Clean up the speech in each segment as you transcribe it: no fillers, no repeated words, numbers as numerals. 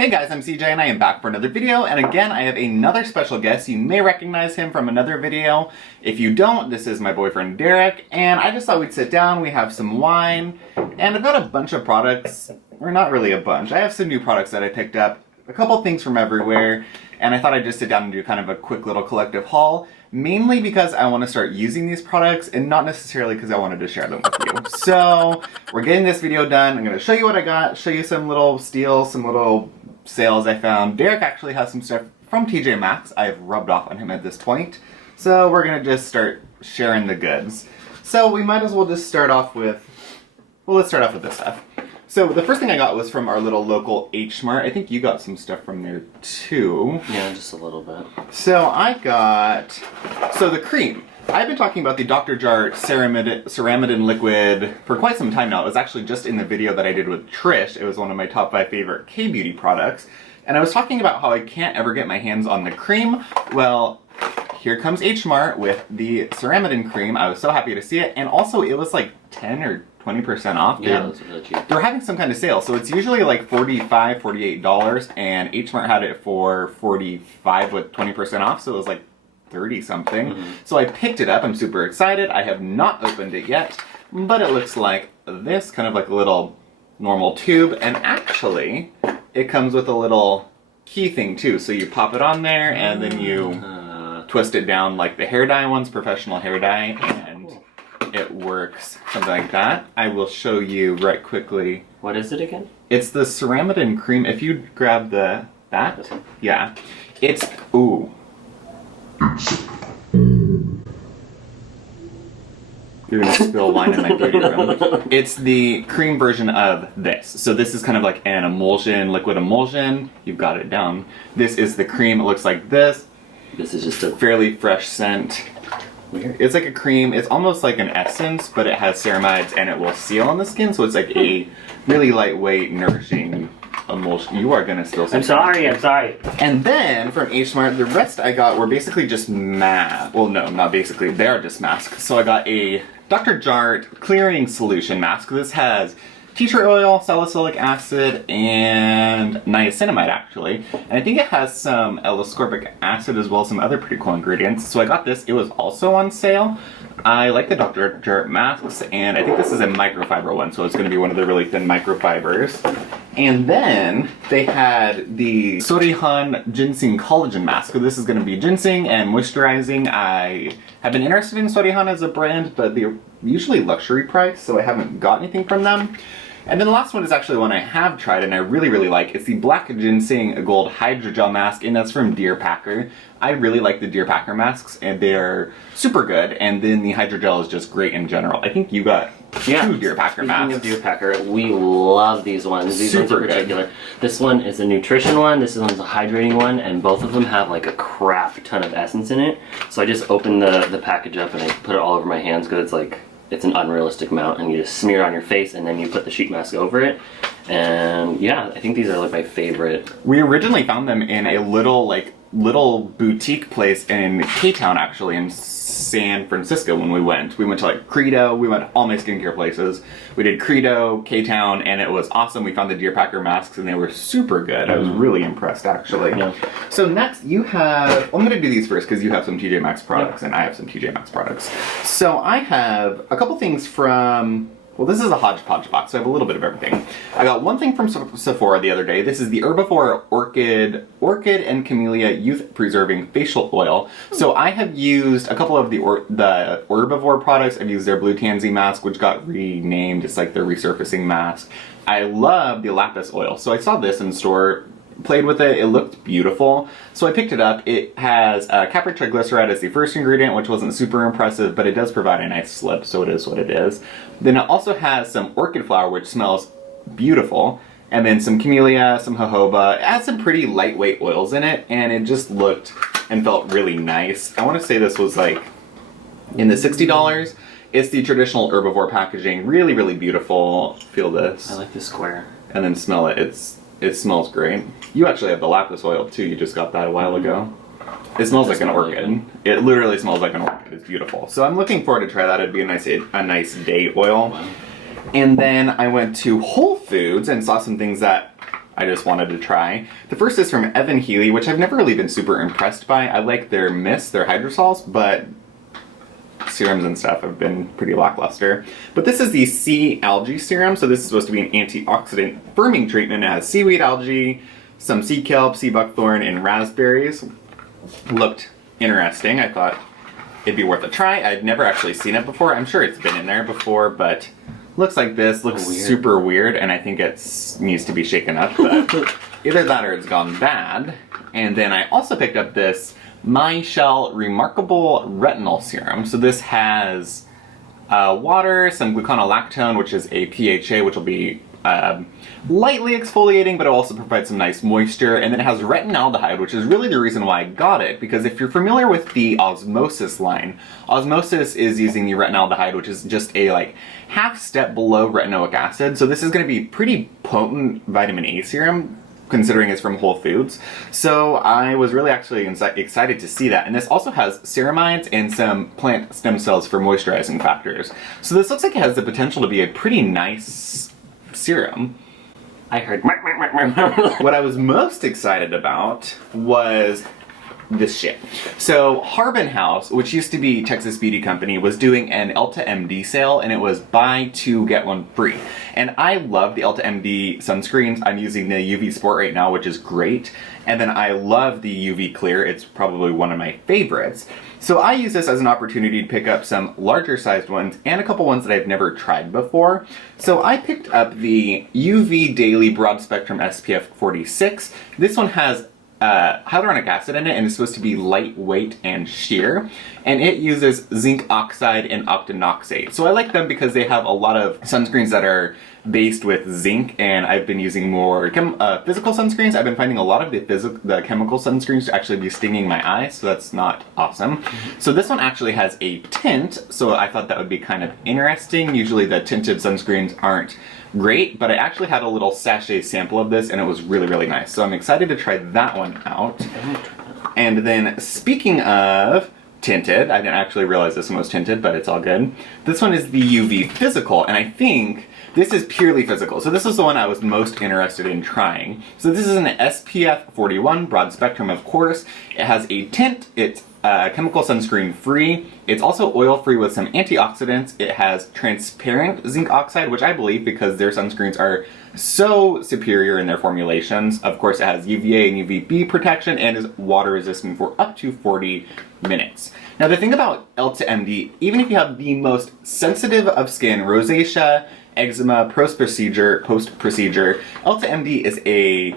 Hey guys, I'm CJ and I am back for another video, and again I have another special guest. You may recognize him from another video. If you don't, this is my boyfriend Derrick, and I just thought we'd sit down, we have some wine, and I've got a bunch of products, or not really a bunch. I have some new products that I picked up, a couple things from everywhere, and I thought I'd just sit down and do kind of a quick little collective haul, mainly because I want to start using these products and not necessarily because I wanted to share them with you. So we're getting this video done. I'm going to show you what I got, show you some little steals, some little sales I found. Derrick actually has some stuff from TJ Maxx I've rubbed off on him at this point. So we're going to just start sharing the goods. So we might as well just start off with, well, let's start off with this stuff. So the first thing I got was from our little local H Mart. I think you got some stuff from there too. Yeah, just a little bit. So I got, so the cream. I've been talking about the Dr. Jart Ceramidin liquid for quite some time now. It was actually just in the video that I did with Trish. It was one of my top 5 favorite K-beauty products. And I was talking about how I can't ever get my hands on the cream. Well, here comes H Mart with the Ceramidin cream. I was so happy to see it. And also it was like 10 or 20% off. Yeah, that's really cheap. They're having some kind of sale, so it's usually like $45, $48, and H Mart had it for $45 with 20% off, so it was like 30 something. Mm-hmm. So I picked it up. I'm super excited. I have not opened it yet, but it looks like this, kind of like a little normal tube, and actually it comes with a little key thing too. So you pop it on there, and then you twist it down like the hair dye ones, professional hair dye, and it works something like that. I will show you right quickly. What is it again? It's the Ceramidin cream. If you grab that, yeah, it's, ooh. You're gonna spill wine in my beauty room. It's the cream version of this. So this is kind of like an emulsion, liquid emulsion. You've got it down. This is the cream. It looks like this. This is just a fairly fresh scent. Weird. It's like a cream. It's almost like an essence, but it has ceramides and it will seal on the skin. So it's like a really lightweight, nourishing emulsion. You are gonna still. I'm sorry. And then from H Mart, the rest I got were basically just masks. Well, no, not basically. They are just masks. So I got a Dr. Jart clearing solution mask. This has tea tree oil, salicylic acid, and niacinamide actually. And I think it has some L-ascorbic acid as well as some other pretty cool ingredients. So I got this. It was also on sale. I like the Dr. Jart masks, and I think this is a microfiber one, so it's going to be one of the really thin microfibers. And then they had the Sooryehan Ginseng Collagen mask. So this is going to be ginseng and moisturizing. I have been interested in Sooryehan as a brand, but they're usually luxury price, so I haven't got anything from them. And then the last one is actually one I have tried and I really, really like. It's the Black Ginseng Gold Hydrogel Mask, and that's from Dearpacker. I really like the Dearpacker masks, and they're super good, and then the Hydrogel is just great in general. I think you got two Dearpacker masks. Speaking of Dearpacker, we love these ones. These ones in particular. Good. This one is a nutrition one, this one's a hydrating one, and both of them have like a crap ton of essence in it. So I just opened the package up and I put it all over my hands because it's an unrealistic amount, and you just smear it on your face and then you put the sheet mask over it. And yeah, I think these are like my favorite. We originally found them in a little boutique place in K-Town actually, in San Francisco when we went. We went to like Credo, we went to all my skincare places. We did Credo, K-Town, and it was awesome. We found the Dearpacker masks and they were super good. I was really impressed actually. Yeah. So next you have, I'm gonna do these first because you have some TJ Maxx products and I have some TJ Maxx products. So I have a couple things from, well, this is a hodgepodge box, so I have a little bit of everything. I got one thing from Sephora the other day. This is the Herbivore Orchid and Camellia Youth Preserving Facial Oil. So I have used a couple of the Herbivore products. I've used their Blue Tansy mask, which got renamed. It's like their resurfacing mask. I love the lapis oil. So I saw this in the store, played with it, it looked beautiful, so I picked it up. It has capryl triglyceride as the first ingredient, which wasn't super impressive, but it does provide a nice slip, so it is what it is. Then it also has some orchid flower, which smells beautiful, and then some camellia, some jojoba. It has some pretty lightweight oils in it, and it just looked and felt really nice. I want to say this was like in the $60. It's the traditional Herbivore packaging, really, really beautiful. Feel this. I like the square. And then smell it. It smells great. You actually have the lapis oil too. You just got that a while ago. It smells like an orchid. It literally smells like an orchid. It's beautiful. So I'm looking forward to try that. It'd be a nice day oil. Wow. And then I went to Whole Foods and saw some things that I just wanted to try. The first is from Healy, which I've never really been super impressed by. I like their mists, their hydrosols, but serums and stuff have been pretty lackluster. But this is the Sea Algae Serum, so this is supposed to be an antioxidant firming treatment. It has seaweed algae, some sea kelp, sea buckthorn, and raspberries. Looked interesting. I thought it'd be worth a try. I'd never actually seen it before. I'm sure it's been in there before, but looks like this. Looks super weird, and I think it needs to be shaken up, but either that or it's gone bad. And then I also picked up this MyChelle Remarkable Retinal Serum. So this has water, some gluconolactone, which is a PHA, which will be lightly exfoliating, but it'll also provide some nice moisture. And then it has retinaldehyde, which is really the reason why I got it, because if you're familiar with the Osmosis line, Osmosis is using the retinaldehyde, which is just a like half step below retinoic acid. So this is going to be pretty potent vitamin A serum, considering it's from Whole Foods. So I was really actually excited to see that. And this also has ceramides and some plant stem cells for moisturizing factors. So this looks like it has the potential to be a pretty nice serum. I heard. What I was most excited about was this shit. So Harbin House, which used to be Texas Beauty Company, was doing an Elta MD sale, and it was buy two get one free. And I love the Elta MD sunscreens. I'm using the UV Sport right now, which is great. And then I love the UV Clear. It's probably one of my favorites. So I use this as an opportunity to pick up some larger sized ones and a couple ones that I've never tried before. So I picked up the UV Daily Broad Spectrum SPF 46. This one has hyaluronic acid in it, and it's supposed to be lightweight and sheer, and it uses zinc oxide and octinoxate. So I like them because they have a lot of sunscreens that are based with zinc, and I've been using more physical sunscreens. I've been finding a lot of the chemical sunscreens to actually be stinging my eyes, so that's not awesome. So this one actually has a tint, so I thought that would be kind of interesting. Usually the tinted sunscreens aren't great, but I actually had a little sachet sample of this, and it was really, really nice. So I'm excited to try that one out. And then speaking of tinted, I didn't actually realize this one was tinted, but it's all good. This one is the UV Physical, and I think this is purely physical. So this is the one I was most interested in trying. So this is an SPF 41 broad spectrum, of course. It has a tint. It's chemical sunscreen free. It's also oil free with some antioxidants. It has transparent zinc oxide, which I believe because their sunscreens are so superior in their formulations. Of course, it has UVA and UVB protection and is water resistant for up to 40 minutes. Now the thing about Elta MD, even if you have the most sensitive of skin, rosacea, eczema, post-procedure, Elta MD is a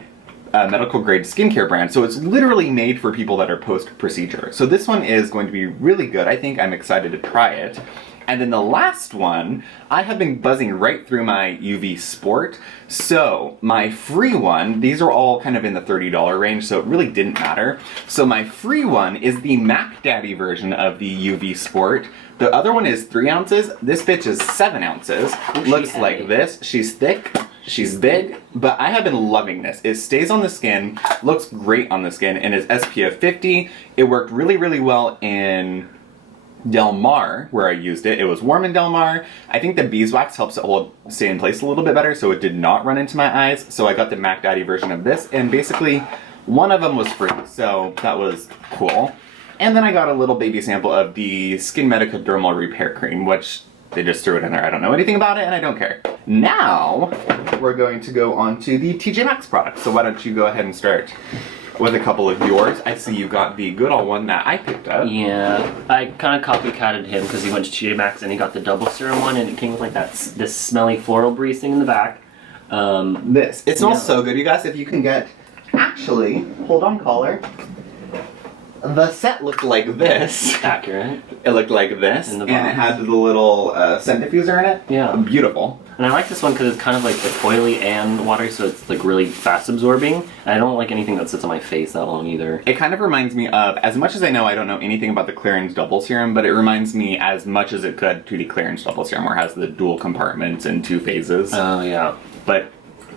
medical grade skincare brand, so it's literally made for people that are post-procedure. So this one is going to be really good. I think I'm excited to try it. And then the last one, I have been buzzing right through my UV Sport. So my free one, these are all kind of in the $30 range, so it really didn't matter. So my free one is the Mac Daddy version of the UV Sport. The other one is 3 ounces. This bitch is 7 ounces. Looks like this. She's thick. She's big, but I have been loving this. It stays on the skin, looks great on the skin, and is SPF 50. It worked really, really well in Del Mar, where I used it. It was warm in Del Mar. I think the beeswax helps it stay in place a little bit better, so it did not run into my eyes. So I got the Mac Daddy version of this, and basically one of them was free, so that was cool. And then I got a little baby sample of the Skin Medica Dermal Repair Cream, which they just threw it in there. I don't know anything about it, and I don't care. Now, we're going to go on to the TJ Maxx products. So why don't you go ahead and start with a couple of yours. I see you got the good old one that I picked up. Yeah, I kind of copycatted him because he went to TJ Maxx and he got the double serum one, and it came with like this smelly floral breeze thing in the back. It smells so good, you guys. If you can get, actually, hold on, caller. The set looked like this. Accurate. It looked like this, and it had the little scent diffuser in it. Yeah. Beautiful. And I like this one because it's kind of like oily and watery, so it's like really fast absorbing. And I don't like anything that sits on my face that long either. It kind of reminds me of, as much as I know I don't know anything about the Clarins Double Serum, but it reminds me as much as it could to the Clarins Double Serum, where it has the dual compartments and 2 phases. Oh, yeah. But,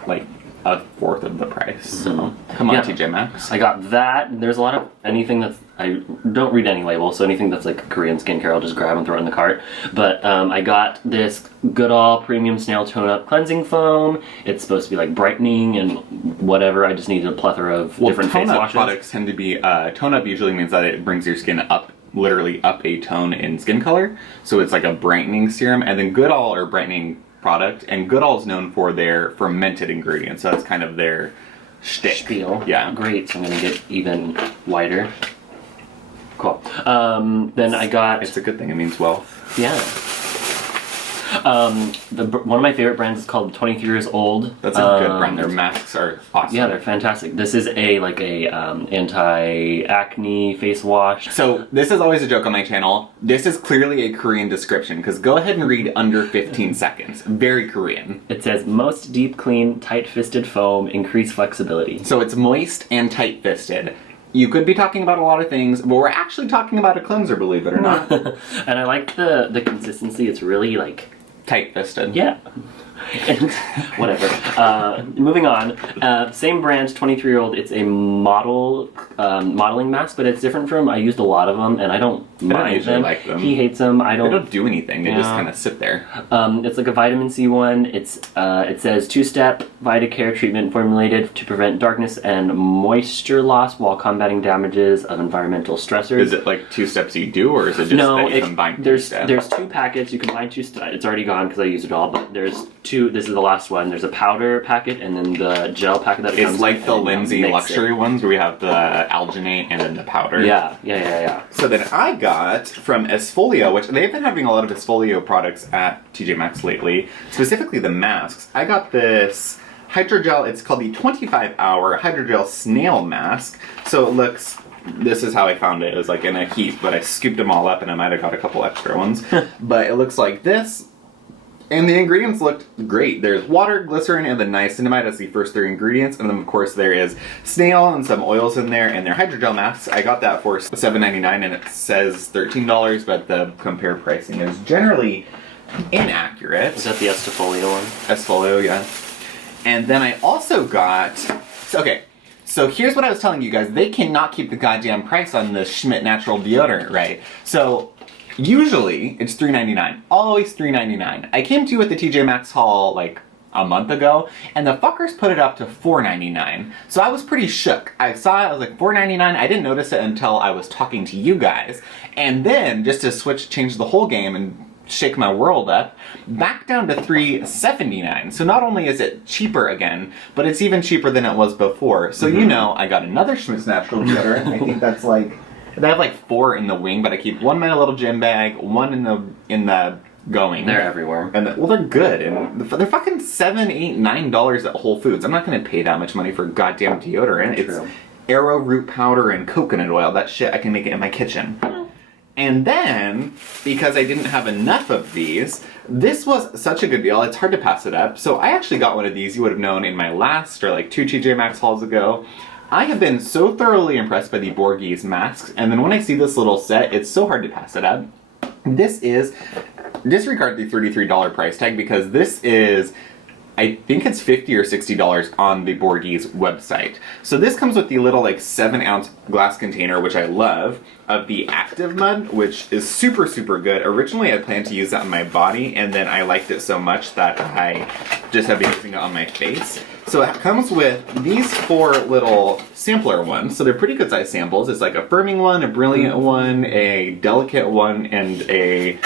like, 1/4 of the price. So, come come on Yeah. TJ Maxx. I got that. There's a lot of anything that's, I don't read any labels, so anything that's like Korean skincare, I'll just grab and throw it in the cart. But I got this Goodall Premium Snail Tone Up Cleansing Foam. It's supposed to be like brightening and whatever. I just needed a plethora of different face tone-up washes. products tend to be, tone up usually means that it brings your skin up, literally up a tone in skin color. So it's like a brightening serum, and then Goodall or brightening product, and Goodall is known for their fermented ingredients, so that's kind of their shtick. Spiel. Yeah. Great, so I'm gonna get even whiter. Cool. Then I got... It's a good thing, it means wealth. Yeah. One of my favorite brands is called 23 Years Old. That's a good brand. Their masks are awesome. Yeah, they're fantastic. This is a anti-acne face wash. So this is always a joke on my channel. This is clearly a Korean description, because go ahead and read under 15 seconds. Very Korean. It says, most deep, clean, tight-fisted foam, increase flexibility. So it's moist and tight-fisted. You could be talking about a lot of things, but we're actually talking about a cleanser, believe it or not. And I like the consistency. It's really like... Tight-fisted. Yeah. And whatever. Moving on. Same brand, 23-year-old. It's a modeling mask, but it's different from... I used a lot of them, and I don't mind usually them. like them. He hates them. I They don't do anything. They just kind of sit there. It's like a vitamin C one. It says 2-step VitaCare treatment formulated to prevent darkness and moisture loss while combating damages of environmental stressors. Is it like 2 steps you do, or is it just that you combine 2 steps? There's 2 packets. You combine 2 steps. It's already gone because I used it all, but there's 2. This is the last one. There's a powder packet and then the gel packet that it comes It's like in, the and Lindsay mix luxury it. ones where we have the alginate and then the powder. Yeah. So then I got from Esfolio, which they've been having a lot of Esfolio products at TJ Maxx lately, specifically the masks. I got this Hydrogel. It's called the 25-hour Hydrogel Snail Mask. So it looks... This is how I found it. It was like in a heap, but I scooped them all up and I might have got a couple extra ones. But it looks like this. And the ingredients looked great. There's water, glycerin, and then niacinamide as the first 3 ingredients. And then, of course, there is snail and some oils in there, and their hydrogel masks. I got that for $7.99, and it says $13, but the compare pricing is generally inaccurate. Is that the Esfolio one? Esfolio, yeah. And then I also got... So here's what I was telling you guys. They cannot keep the goddamn price on the Schmidt natural deodorant, right? So... usually, it's $3.99. Always $3.99. I came to you at the TJ Maxx haul, like, a month ago, and the fuckers put it up to $4.99. So I was pretty shook. I saw it, I was like, $4.99? I didn't notice it until I was talking to you guys. And then, just to change the whole game and shake my world up, back down to $3.79. So not only is it cheaper again, but it's even cheaper than it was before. So you know, I got another Schmidt's Natural deodorant. I think that's like... They have like 4 in the wing, but I keep 1 in my little gym bag, 1 in the going. They're everywhere. And well, they're good, and they're fucking $7, $8, $9 at Whole Foods. I'm not gonna pay that much money for goddamn deodorant. True. It's arrowroot powder and coconut oil. That shit, I can make it in my kitchen. And then, because I didn't have enough of these, this was such a good deal, it's hard to pass it up. So I actually got one of these, you would have known in my last, or like 2 TJ Maxx hauls ago. I have been so thoroughly impressed by the Borghese masks, and then when I see this little set, it's so hard to pass it up. This is, disregard the $33 price tag, because this is, I think it's $50 or $60 on the Borghese website. So this comes with the little like 7-ounce glass container, which I love, of the Active Mud, which is super, super good. Originally I planned to use that on my body, and then I liked it so much that I just have been using it on my face. So it comes with these 4 little sampler ones. So they're pretty good size samples. It's like a firming one, a brilliant one, a delicate one, and the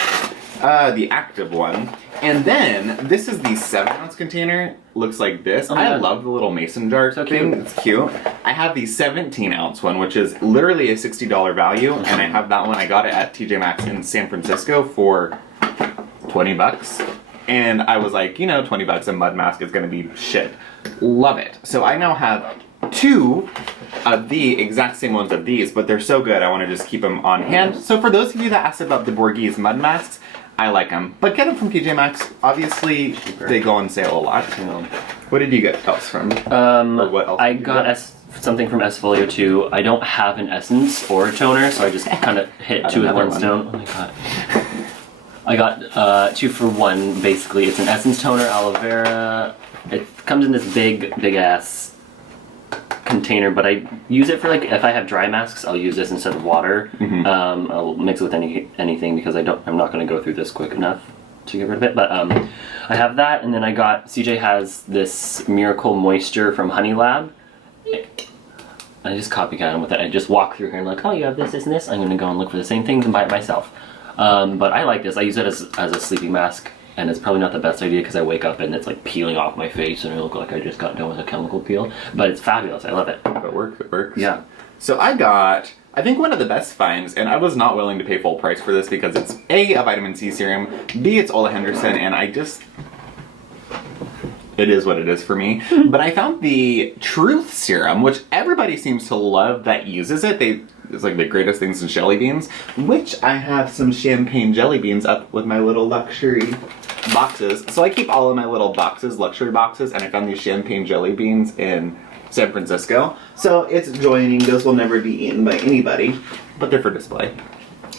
active one. And then, this is the 7-ounce container. Looks like this. I love the little mason jar thing. It's cute. I have the 17-ounce one, which is literally a $60 value. And I have that one. I got it at TJ Maxx in San Francisco for $20. And I was like, you know, $20 a mud mask is gonna be shit. Love it. So I now have 2 of the exact same ones of these, but they're so good I want to just keep them on hand. So for those of you that asked about the Borghese mud masks, I like them. But get them from TJ Maxx. Obviously, they go on sale a lot. What did you get else from? Or what else I got something from Esfolio too. I don't have an essence or a toner, so I just kind of hit 2 with 1 stone. Oh my god. I got 2 for 1, basically. It's an essence toner, aloe vera. It comes in this big ass container, but I use it for like if I have dry masks, I'll use this instead of water. I'll mix it with anything because I'm not going to go through this quick enough to get rid of it. But I have that, and then I got CJ has this Miracle Moisture from Honey Lab. I just copycat him with it. I just walk through here and like, oh, you have this, this, and this. I'm going to go and look for the same things and buy it myself. But I like this. I use it as a sleeping mask. And it's probably not the best idea because I wake up and it's like peeling off my face and I look like I just got done with a chemical peel. But it's fabulous. I love it. If it works, it works. Yeah. So I got, I think one of the best finds, and I was not willing to pay full price for this because it's A, a vitamin C serum, B, it's Ole Henriksen, and I just, it is what it is for me. But I found the Truth Serum, which everybody seems to love that uses it. It's like the greatest things in jelly beans, which I have some champagne jelly beans up with my little luxury boxes. So I keep all of my little boxes, luxury boxes, and I found these champagne jelly beans in San Francisco. So it's joining, those will never be eaten by anybody, but they're for display.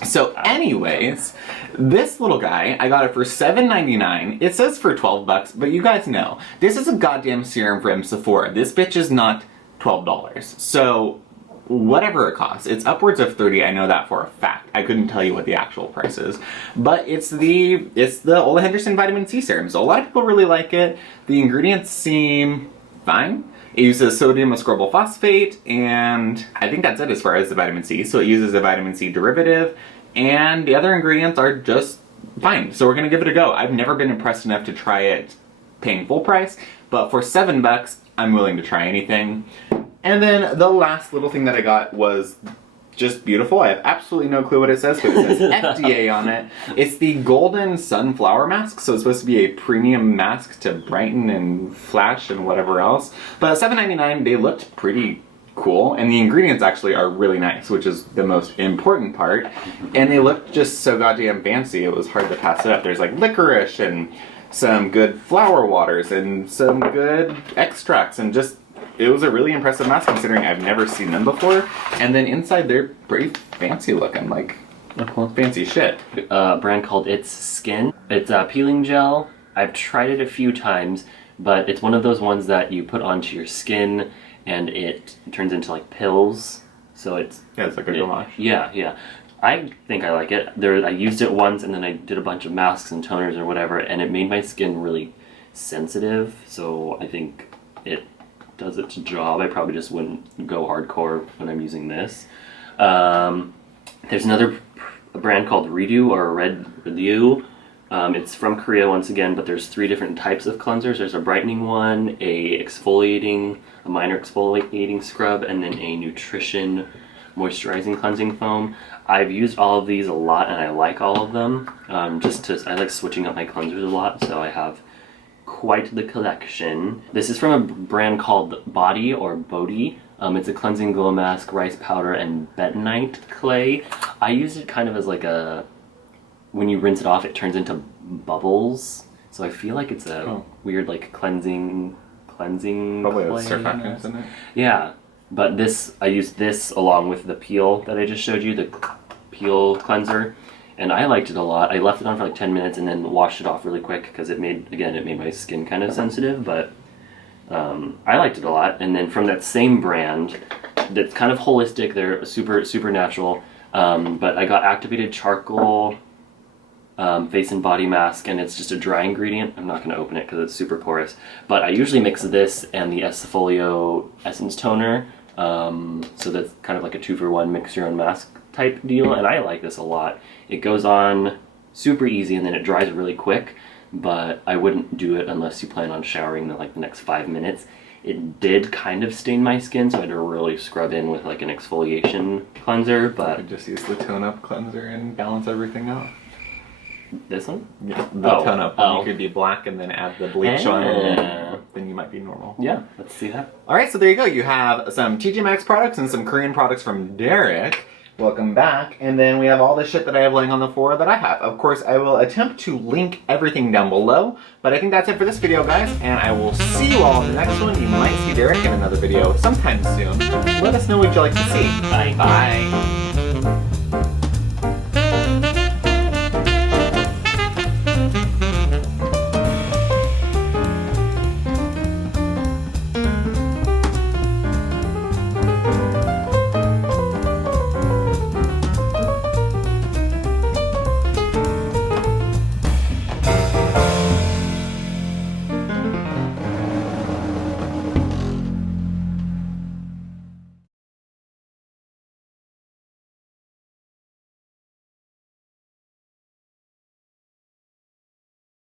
So anyways, this little guy, I got it for $7.99. It says for 12 bucks, but you guys know, this is a goddamn serum from Sephora. This bitch is not $12. So whatever it costs, it's upwards of $30. I know that for a fact. I couldn't tell you what the actual price is, but it's the Ole Henriksen vitamin C serum. So a lot of people really like it. The ingredients seem fine. It uses sodium ascorbyl phosphate, and I think that's it as far as the vitamin C. So it uses a vitamin C derivative, and the other ingredients are just fine. So we're gonna give it a go. I've never been impressed enough to try it paying full price, but for $7, I'm willing to try anything. And then the last little thing that I got was just beautiful. I have absolutely no clue what it says, but it says FDA on it. It's the Golden Sunflower Mask, so it's supposed to be a premium mask to brighten and flash and whatever else. But at $7.99, they looked pretty cool, and the ingredients actually are really nice, which is the most important part. And they looked just so goddamn fancy, it was hard to pass it up. There's like licorice and some good flower waters and some good extracts and just, it was a really impressive mask considering I've never seen them before. And then inside they're pretty fancy looking, like fancy shit. A brand called It's Skin. It's a peeling gel. I've tried it a few times, but it's one of those ones that you put onto your skin and it turns into like pills. So it's like a goulash. Yeah. I think I like it. I used it once and then I did a bunch of masks and toners or whatever, and it made my skin really sensitive. So I think it does its job. I probably just wouldn't go hardcore when I'm using this. There's another brand called Redo or Red Redo. It's from Korea once again, but there's 3 different types of cleansers. There's a brightening one, a minor exfoliating scrub, and then a nutrition moisturizing cleansing foam. I've used all of these a lot and I like all of them. I like switching up my cleansers a lot, so I have quite the collection. This is from a brand called Body or Bodhi. It's a cleansing glow mask, rice powder, and bentonite clay. I use it kind of as like when you rinse it off, it turns into bubbles. So I feel like it's a weird like cleansing probably clay. has surfactants in it. Yeah, but I use this along with the peel that I just showed you, the peel cleanser. And I liked it a lot. I left it on for like 10 minutes and then washed it off really quick because it made my skin kind of sensitive, but I liked it a lot. And then from that same brand, that's kind of holistic, they're super natural, but I got activated charcoal face and body mask, and it's just a dry ingredient. I'm not going to open it because it's super porous, but I usually mix this and the Esfolio essence toner, so that's kind of like a 2-for-1 mix your own mask type deal, and I like this a lot. It goes on super easy and then it dries really quick, but I wouldn't do it unless you plan on showering the next 5 minutes. It did kind of stain my skin, so I had to really scrub in with like an exfoliation cleanser, but I could just use the tone up cleanser and balance everything out. This one? Yeah, the tone up one. You could be black and then add the bleach on, and then you might be normal. Yeah, let's see that. Alright, so there you go. You have some TJ Maxx products and some Korean products from Derrick. Welcome back. And then we have all the shit that I have laying on the floor that I have. Of course, I will attempt to link everything down below, but I think that's it for this video, guys, and I will see you all in the next one. You might see Derrick in another video sometime soon. Let us know what you'd like to see. Bye. Bye.